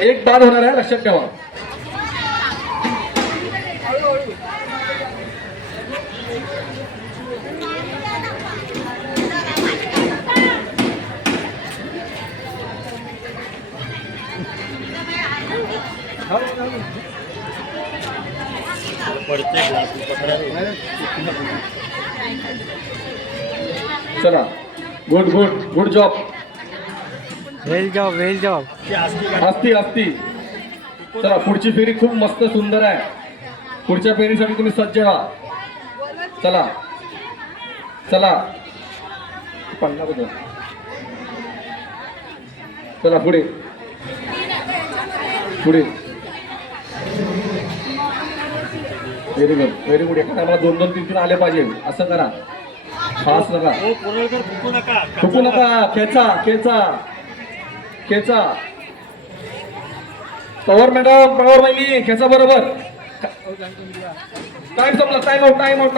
एक बाद होणार आहे, लक्षात ठेवा. चला, गुड गुड गुड जॉब. वेल जॉब. असती. चला, पुढची फेरी खूप मस्त सुंदर आहे. पुढच्या फेरीसाठी तुम्ही सज्ज व्हा. चला पन्ना बघा. चला पुढे. Very good. एका टायमाला 2-2, 3-3 आले पाहिजे. असं करा, फास्ट नका, फुकू नका. खेचा. पवार मॅडम, पवार महिनी खेचा. बरोबर. टाइम संपला. Time out.